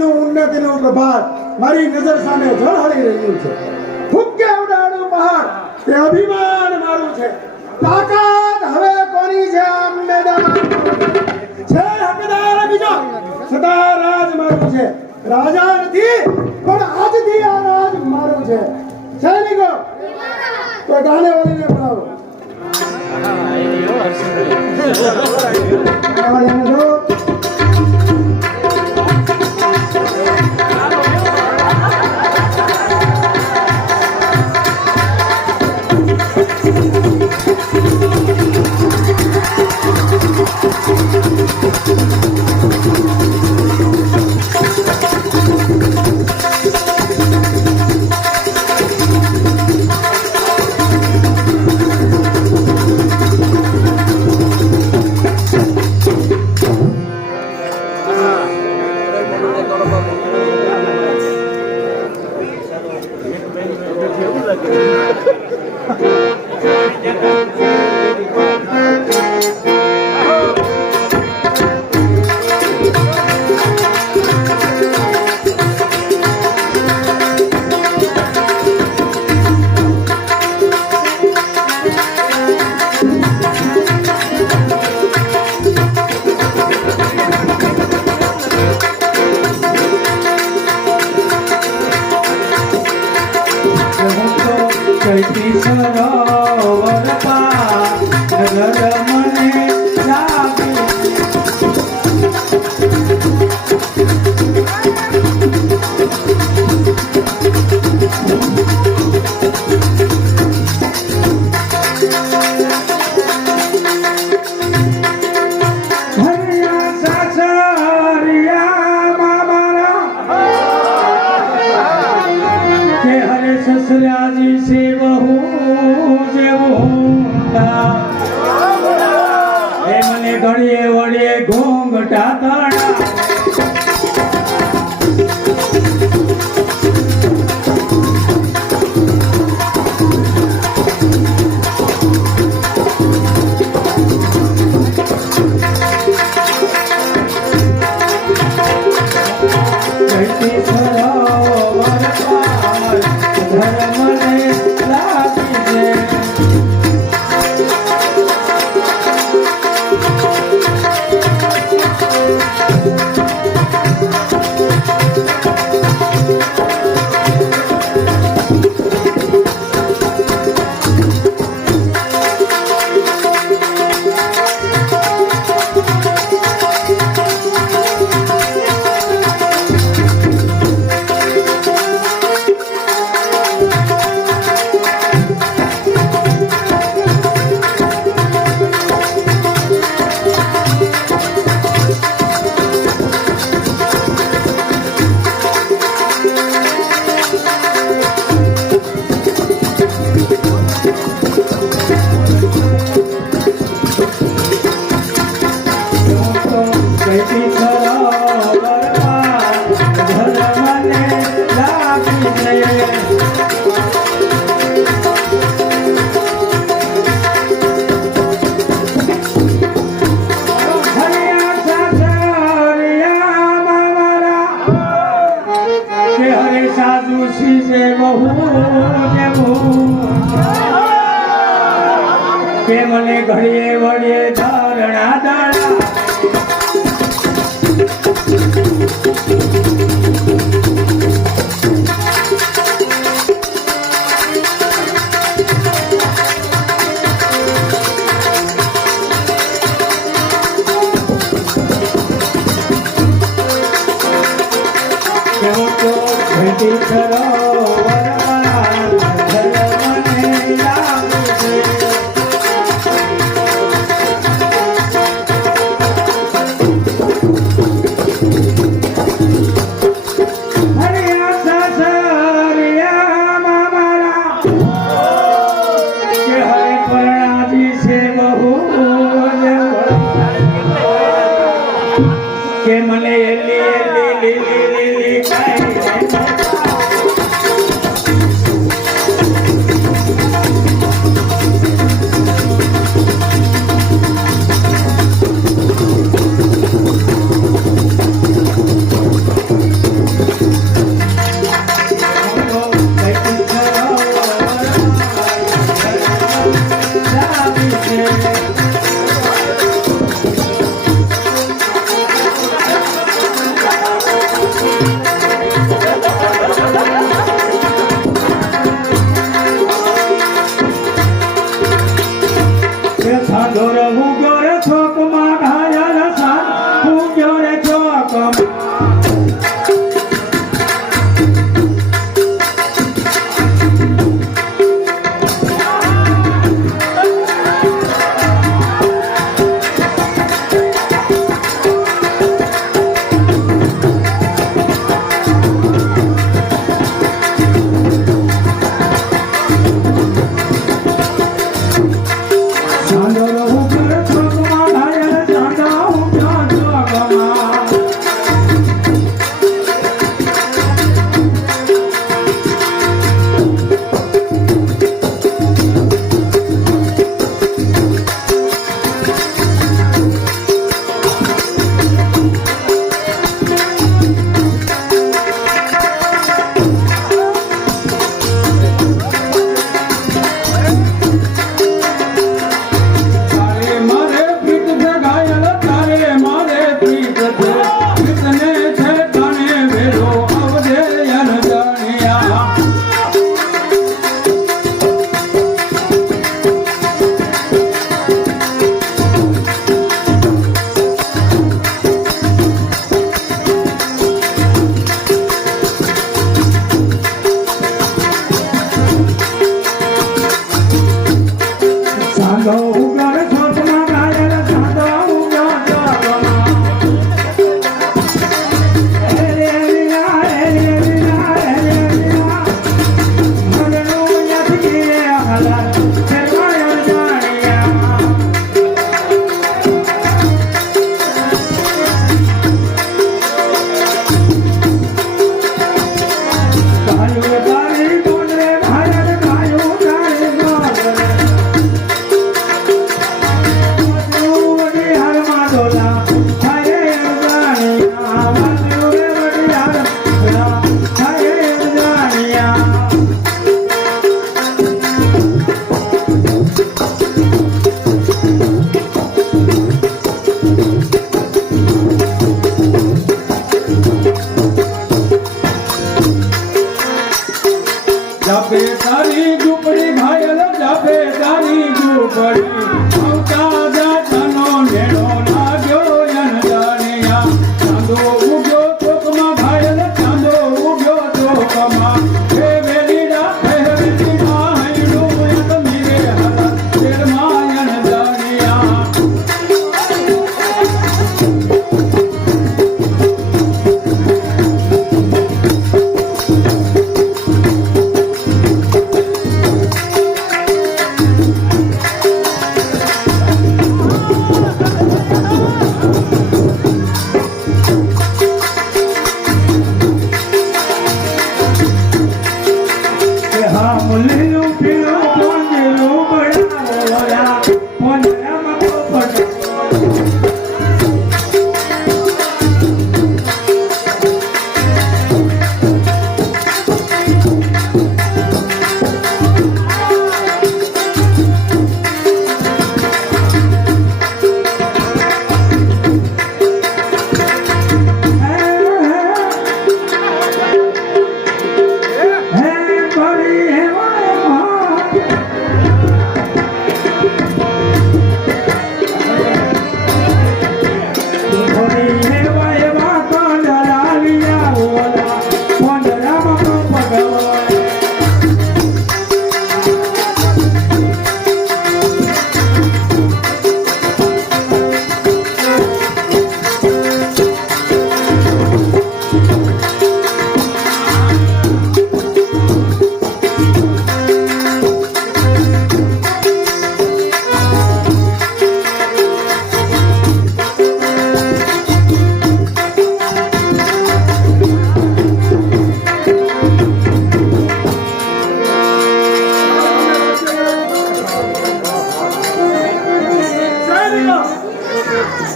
આજનું ઉન્નતિનું પ્રભાત મારી નજર સામે ઝળહળી રહ્યું છે. ફૂટકે ઉડાડું પહાડ તે અભિમાન મારું છે. તાકાત હવે કોની છે આ મેદાન છે હકદાર બીજો સદા રાજ મારું છે. રાજા નથી પણ આજથી આ રાજ મારું છે. સૈનિકો તો ગાને વાળીને બોલાવો. ઘડીએ વળીએ ઘોંઘટા તાણા કે મને ઘડીએ વળીએ ધરણા દાણા કે મને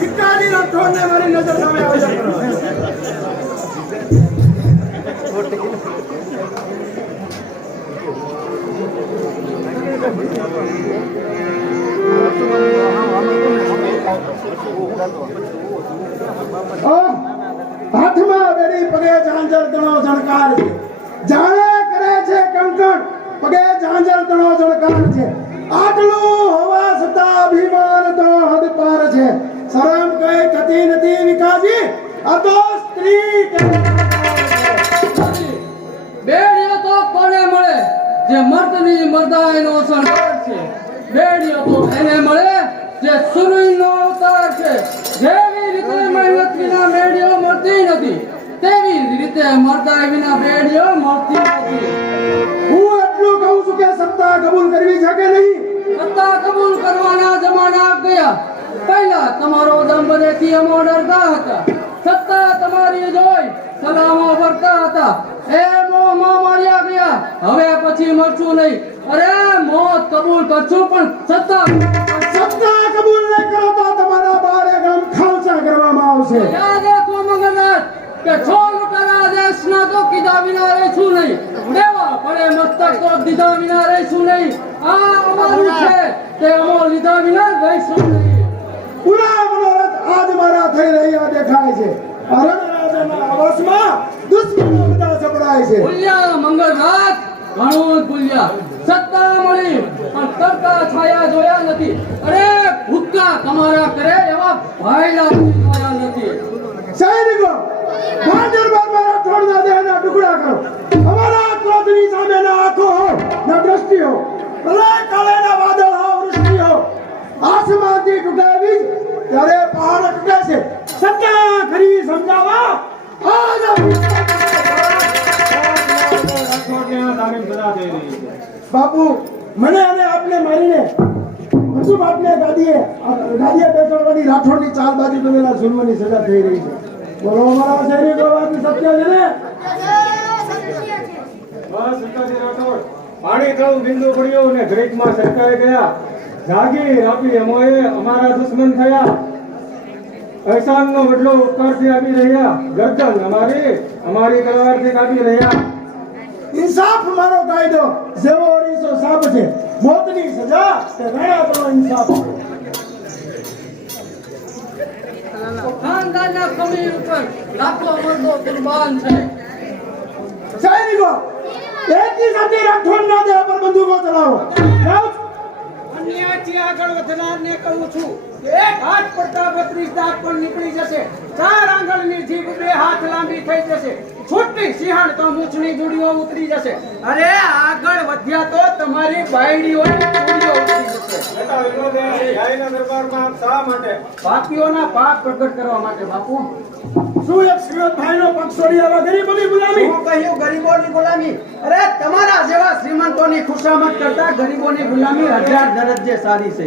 ભિખારી રાઠોડને મારી નજર સામે હાજર કરો. હાથમાં બેડી પગે ઝાંઝર તણો ઝણકાર છે. જાણે કરે છે કંકણ પગે ઝાંઝર તણો ઝણકાર છે. આટલું હોવા છતાં અભિમાન તો હદ પાર છે. શરમ કઈ થતી નથી વિકાસજી. આ તો સ્ત્રી બેડીઓ તો કોને મળે જે મર્દની મર્દાઈનો શણગાર છે. બેડીઓ તો એને મળે જે સુરવીનો અવતાર છે. જેવી રીતે મહેનત વિના બેડીઓ મળતી નથી તેવી રીતે મર્દાઈ વિના બેડીઓ મળતી નથી. હું એટલું કહું છું કે સત્તા કબૂલ કરવી છે કે નહીં? સત્તા કબૂલ કરવાના જમાના ગયા. પહેલા તમારો દંભેથી અમો ડરતા હતા. સત્તા તમારી જોઈ સલામો ભરતા હતા. એ મોહમાં માર્યા ગયા. હવે પછી મરશું નહીં. અરે મોત કબૂલ કરશું પણ સત્તા કબૂલ ન કરો તો તમારા બારે ગામ ખાલસા કરવામાં આવશે. યાદ રાખો મગનનાથ કે છો લૂંટારા દેશના તો કીધા વિના રહેશું નહીં. દેવા પડે મસ્તક તો દીધા વિના રહેશું નહીં. આ અમારું છે તે અમો લીધા વિના રહીશું નહીં. પૂરા મનોરથ આજ મારા થઈ રહ્યા દેખાય છે. રણરાજાના આવાસમાં દુશ્મનો બધા સંભળાય છે. ભૂલ્યા મંગળનાથ ઘણું જ ભૂલ્યા. સત્તા મળી પણ તડકા છાયા જોયા નથી. અરે ભૂક્કા તમારા કરે એવા ભાઈલા જોયા નથી. સૈનિકો બહાદુર બાબા રાઠોડના દેહના ટુકડા કરો. અમારા ક્રોધની સામેના આંખો હો ના દ્રષ્ટિ હો. પ્રલય કાળેના વાદળ હો વૃષ્ટિ હો. આસમાનથી તૂટે વીજ ત્યારે પહાડ તૂટે છે. સત્તા ખરી સમજાવવા આજ બાપુ મને અને આપને મારીને હજુ બાપને ગાદીએ બેસાડવાની રાઠોડની ચાલબાજી બનેલા જુલ્મની સજા થઈ રહી છે. બોલો અમારા સૈનિકો વાત સત્ય છે ને? બસ વિકાસજી રાઠોડ પાણી થયું બિંદુ પડ્યું ને ઘડીકમાં સરકારે ગયા. જાગી આપી અમોએ અમારા દુશ્મન થયા. અહેસાનનો બદલો ઉપકારથી આપી રહ્યા. ગરદન અમારી તલવારથી કાપી રહ્યા. ઇન્સાફ મારો કાયદો જેવો ઓરીસો સાપ છે. મોતની સજા તે રાણાપણો ઇન્સાફ છે. ખાનદાનના કમી ઉપર લાખો મર્દો કુરબાન છે. સૈનિકો એકી સાથે રાઠોડના દેહ પર બંદૂકો ચલાવો. જાઓ. અન્યાયથી આગળ વધનારને કહું છું કે એક હાથ પડતા 32 દાંત પણ નીકળી જશે. 4 આંગળની જીભ 2 હાથ લાંબી થઈ જશે. છૂટી સિંહણ તો મૂછની જુડીઓ ઉતરી જશે. અરે આગળ વધ્યા તો તમારી બાયડીઓની જુડીઓ ઉતરી જશે. નેતા વિનોદે ગાયના દરબારમાં આપ શા માટે? પાપીઓના પાપ પ્રગટ કરવા માટે બાપુ. શું એક શ્રીમદ ભાઈનો પક્ષ છોડી આવા ગરીબોની ગુલામી? શું કહ્યું ગરીબોની ગુલામી? અરે તમારા જેવા શ્રીમંતોની ખુશામત કરતા ગરીબોની ગુલામી 1000 દરજ્જે સારી છે.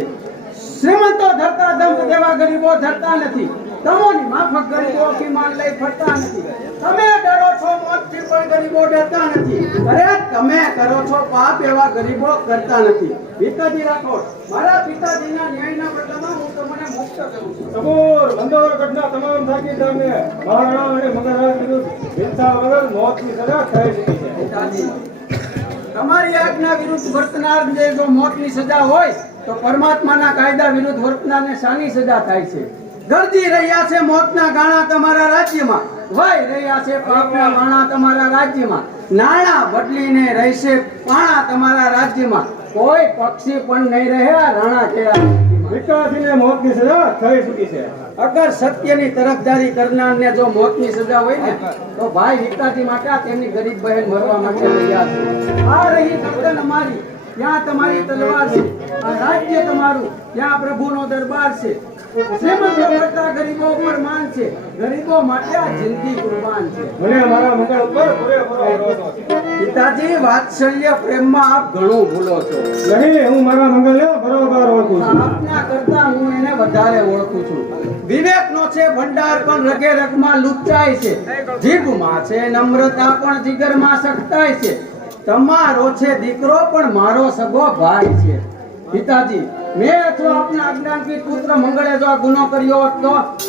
શ્રીમંતો ધરતા દંભ દેવા ગરીબો ધરતા નથી. તમોની માફક ગરીબો અભિમાન લઈ ફરતા નથી. તમે ડરો છો મોતથી પણ ગરીબો ડરતા નથી. અરે તમે કરો છો પાપ એવા ગરીબો કરતા નથી. ભીખાજી રાઠોડ મારા પિતાજીના ન્યાયના બદલામાં હું તમને મુક્ત કરું છું. સબૂર બંદોબસ્તના તમામ સાગીદારને મહારાણા અને મગનરાજ વિરુદ્ધ હિંસા વગર મોતની સજા થઈ ચૂકી છે. પિતાજી તમારી આજ્ઞા વિરુદ્ધ વર્તનારને જો મોતની સજા હોય તો પરમાત્માના કાયદા વિરુદ્ધ વર્તનારને શાની સજા થાય છે? ગરજી રહ્યા છે મોતના ગાણા તમારા રાજ્યમાં. વહી રહ્યા છે પાપના વાણા તમારા રાજ્યમાં. નાણા બદલીને રહેશે પાણા તમારા રાજ્યમાં. કોઈ પક્ષી પણ નહીં રહે આ રાણા કેળા. વિકાસજીને મોતની સજા થઈ ચૂકી છે. અગર સત્યની તરફદારી કરનારને જો મોતની સજા હોય ને તો ભાઈ વિકાસજી માટે આ તેમની ગરીબ બહેન મરવા માટે તૈયાર છે. આ રહી ગરદન અમારી, ત્યાં તમારી તલવાર છે. આ રાજ્ય તમારું, ત્યાં પ્રભુનો દરબાર છે. શ્રીમંતો કરતા ગરીબો પર માન છે. ગરીબો માટે આ જિંદગી કુરબાન છે. મને મારા મંગળ ઉપર પૂરેપૂરો ભરોસો છે. પિતાજી વાત્સલ્ય પ્રેમમાં આપ ઘણું ભૂલો છો. નહીં, હું મારા મંગળને બરોબર ઓળખું છું. આપના કરતા હું એને વધારે ઓળખું છું. વિવેકનો છે ભંડાર પણ રગે રગમાં લુચ્ચાય છે. જીભમાં છે નમ્રતા પણ જીગરમાં સખતાય છે. તમારો છે દીકરો પણ મારો સગો ભાઈ છે. પિતાજી મેં અથવા આપના અજ્ઞાનથી પુત્ર મંગળે જો આ ગુનો કર્યો હોત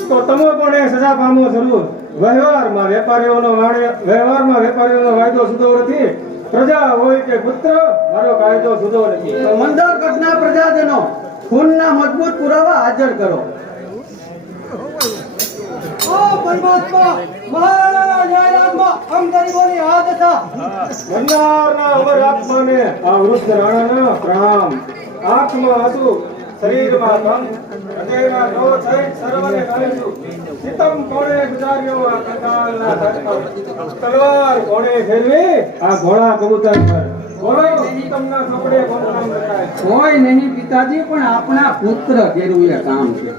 તો તમે પણ એ સજા પામો જરૂર. વ્યવહારમાં વેપારીઓનો વાયદો સુધો નથી. પ્રજા હોય કે પુત્ર, મારો કાયદો સુધો નથી. તો મંદર ઘટના પ્રજાજનો ખૂનના મજબૂત પુરાવા હાજર કરો. મરનારના અમર આત્માને આ વૃદ્ધ રાણાના પ્રણામ. આંખમાં આંસુ, શરીરમાં ધન, હૃદયમાં ક્રોધ સહિત સર્વને ગાળીશું. સિતમ કોણે ગુજાર્યો આ કંકાલના તટ પર? તલવાર કોણે ફેરવી આ ઘોડા કબૂતર પર? બોલો, સિતમના કપડે કોણ કામ કરાય? કોઈ નહીં પિતાજી, પણ આપણા પુત્ર કેરું એ કામ છે.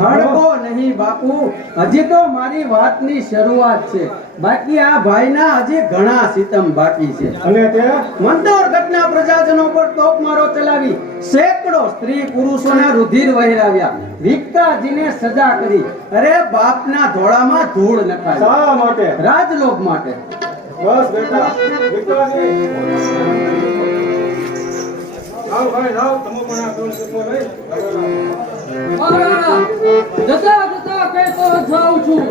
હડકો નહીં બાપુ, હજી તો મારી વાતની શરૂઆત છે. બાકી આ ભાઈના હજી ઘણા સિતમ બાકી છે. અને તે મંદોર ઘટના પ્રજાજનો પર તોપમારો ચલાવી સેંકડો સ્ત્રી પુરુષોને રુધિર વહેરાવ્યા. વિક્કાજીને સજા કરી. અરે બાપના ધોળામાં ધૂળ નખાય. શા માટે? રાજલોભ માટે. બસ બેટા, વિક્રમજી. આવ ભાઈ, આવ. તમે પણ આ દોડ શકો નહીં. મહારાણા, જતા જતા કહેતો જાઉં છું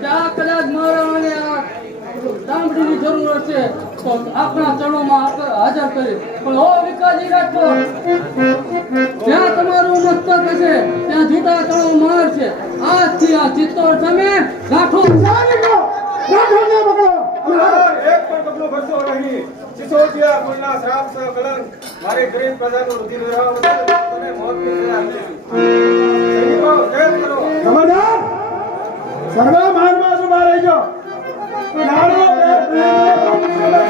કે આ કદાચ મહારાણાને આ દાંડીની જરૂર હશે તો આપણા ચરણોમાં હાજર કરી. પણ ઓ વિકાજી રાઠોડ, જ્યાં તમારું મસ્તક હશે ત્યાં જૂતા ચણો માર છે. આજથી આ ચિત્તોડ સામે રાઠોડ રાઠોડને પકડો. એક પણ પગલું ભરશો નહીં. સિસોદિયા કુળના શ્રાપ સહ કલંક મારી ગરીબ પ્રજાનું રુધિર વહેરાવવા બદલ તને મોતની સજા આપીશું. સૈનિકો, જય કરો. ખબરદાર, સર્વ માનમાં ઉભા રહેજો. નાનો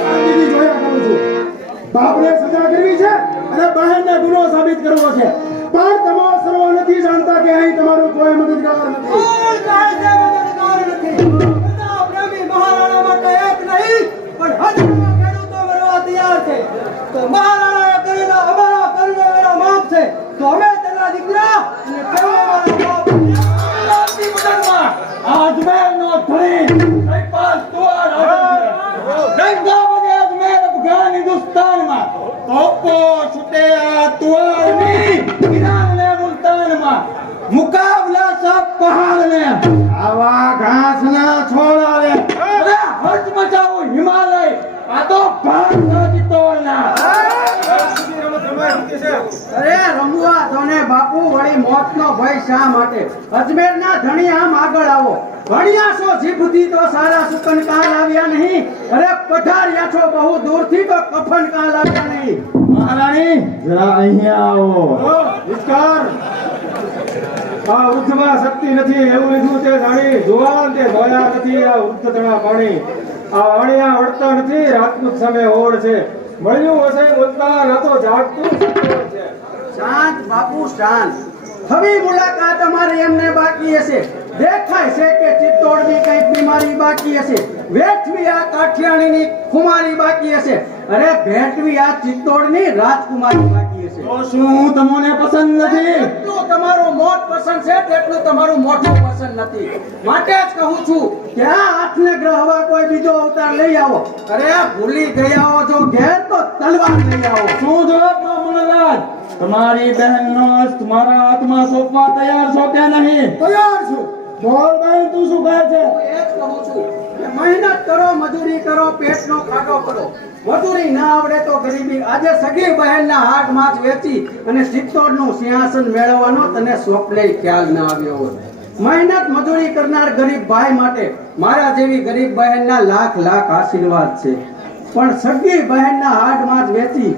શાંતિથી જોયા કરું છું. બાપને સજા કરવી છે અને બહેનને ગુનો સાબિત કરવો છે. પણ તમે સર્વ નથી જાણતા કે અહીં તમારું કોઈ મદદગાર નથી. મુકાબલા સબ પહાડ ને આવા ઘાસ ના છોડા રે અરે હર્ષ મચાવો હિમાલય આ તો ભારત ચિત્તોડના અરે રમવા તને બાપુ, વળી મોતનો ભય શા માટે? અજમેરના ધણી આમ આગળ આવો. ભણ્યા છો જીભથી તો સારા સુકન કાલ આવ્યા નહીં. અરે પધાર્યા છો બહુ દૂરથી તો કફન કાલ આવ્યા નહીં. મહારાણી જરા અહીંયા આવો. વિસ્તાર. આ વૃદ્ધમાં શક્તિ નથી એવું લીધું તે જાણી. જુવાન તે ધોયા નથી આ વૃદ્ધ તણા પાણી. આ વાણિયા વળતા નથી, રાજપૂત સામે હોડ છે. મળ્યું હશે બોલતા ના તો જાગતું સત્ય છે. શાંત બાપુ, શાંત. હવે મુલાકાત અમારી એમને બાકી હશે. દેખાય છે કે ચિત્તોડની કંઈક બીમારી બાકી હશે. વેઠવી આ કાઠિયાણીની ખુમારી બાકી હશે. અરે ભેટવી આ ચિત્તોડની રાજકુમારી બાકી હશે. તો શું તમને પસંદ નથી? જેટલું તમારું મોત પસંદ છે તેટલું તમારું મોઢું પસંદ નથી. માટે જ કહું છું કે આ હાથને ગ્રહવા કોઈ બીજો અવતાર લઈ આવો. અરે ભૂલી ગયા હો જો ઘેર તો તલવાર લઈ આવો. શું જવાબ મનોલાલ? તમારી બહેનનો અસ્ત મારા હાથમાં સોંપવા તૈયાર છો કે નહીં? તૈયાર છું. બોલ બહેન, તું શું કહે છે? હું એ જ કહું છું કે મહેનત કરો, મજૂરી કરો, પેટનો ખાટો કરો. મજૂરી ના આવડે તો ગરીબી. આજે સગી બહેનના હાથમાં જ વેચી અને ચિત્તોડનું સિંહાસન મેળવવાનો તને સ્વપ્ને ખ્યાલ ના આવ્યો હોય. મહેનત મજૂરી કરનાર ગરીબ ભાઈ માટે મારા જેવી ગરીબ બહેનના લાખ લાખ આશીર્વાદ છે. પણ સગી બહેનના હાથમાં જ વેચી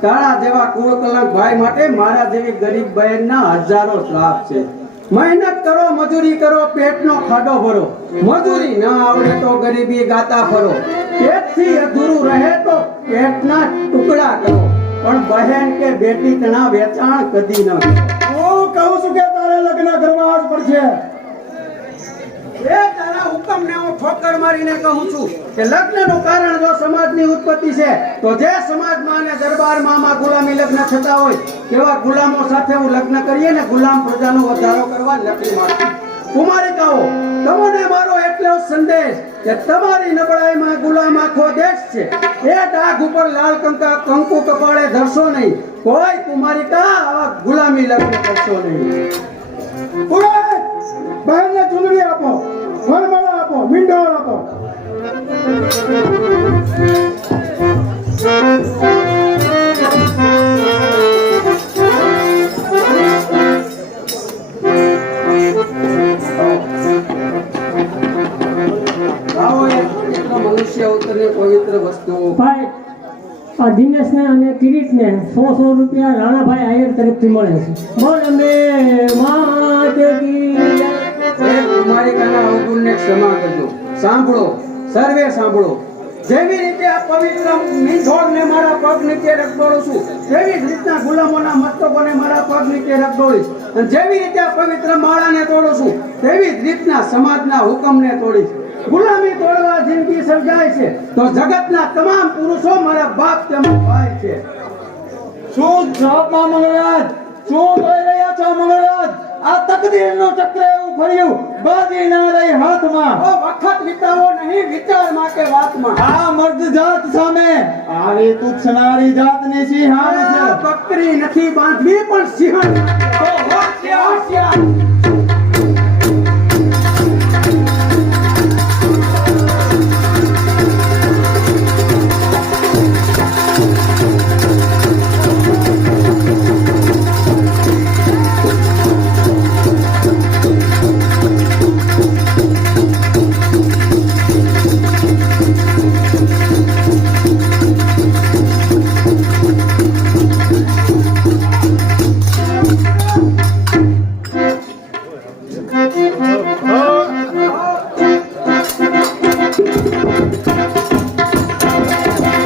તારા જેવા કુળ કલંક ભાઈ માટે મારા જેવી ગરીબ બહેનના હજારો શ્રાપ છે. મહેનત કરો, મજૂરી કરો, પેટનો ખાડો ભરો. મજૂરી ના આવડે તો ગરીબી ગાતા ફરો. પેટથી અધૂરું રહે તો પેટના ટુકડા કરો. પણ બહેન કે બેટી તણા વેચાણ કદી ન કરો. હું કહું છું કે તારે લગ્ન કરવા જ પડશે. એ તારા હુકમને હું ઠોકર મારીને કહું છું કે લગ્નનું કારણ જો સમાજની ઉત્પત્તિ છે તો જે સમાજમાં અને દરબારમાં આમાં ગુલામી લગ્ન થતા હોય તેવા ગુલામો સાથે હું લગ્ન કરીએ ને ગુલામ પ્રજાનો વધારો કરવા નથી માંગતી. કુમારિકાઓ, તમને મારો એટલો સંદેશ કે તમારી નબળાઈમાં ગુલામ આખો દેશ છે. એ ડાઘ ઉપર લાલ કંકુ કપાળે ધરશો નહીં. કોઈ કુમારી કા આવા ગુલામી લગ્ન કરશો નહીં. પુરોહિત, બહેનને ચૂંદડી આપો, વરમાળા આપો, મીંઢોળ આપો. લાવો એ પવિત્ર મનુષ્ય અવતરની પવિત્ર વસ્તુઓ. ભાઈ આ દિનેશને અને કિરીટને 100 રૂપિયા રાણાભાઈ આયર તરફથી મળે છે. બોલ અમે માત કી જય. હે કુમારિકાના અવગુણને ક્ષમા કરજો. સાંભળો, સર્વે સાંભળો. જેવી રીતે આ પવિત્ર મીંઢોળને મારા પગ નીચે રગદોળું છું, તેવી જ રીતના ગુલામોના મસ્તકોને મારા પગ નીચે રગદોળીશ. અને જેવી રીતે આ પવિત્ર માળાને તોડું છું, તેવી જ રીતના સમાજના હુકમને તોડીશ. ગુલામી તોડવા જિંદગી સર્જાય છે તો જગતના તમામ પુરુષો મારા બાપ તેમજ ભાઈ છે. શું જવાબમાં મંગળરાજ? શું કહી રહ્યા છો મંગળરાજ? આ તકદીરનું ચક્ર એવું ફર્યું, બાજી ના રહી હાથમાં. ઓ વખત વિતાવો નહીં વિચારમાં કે વાતમાં. આ મર્દ જાત સામે આવી તુચ્છ નારી જાતની સિંહાણી છે. બકરી નથી બાંધવી પણ સિંહણ. તો હોશિયાર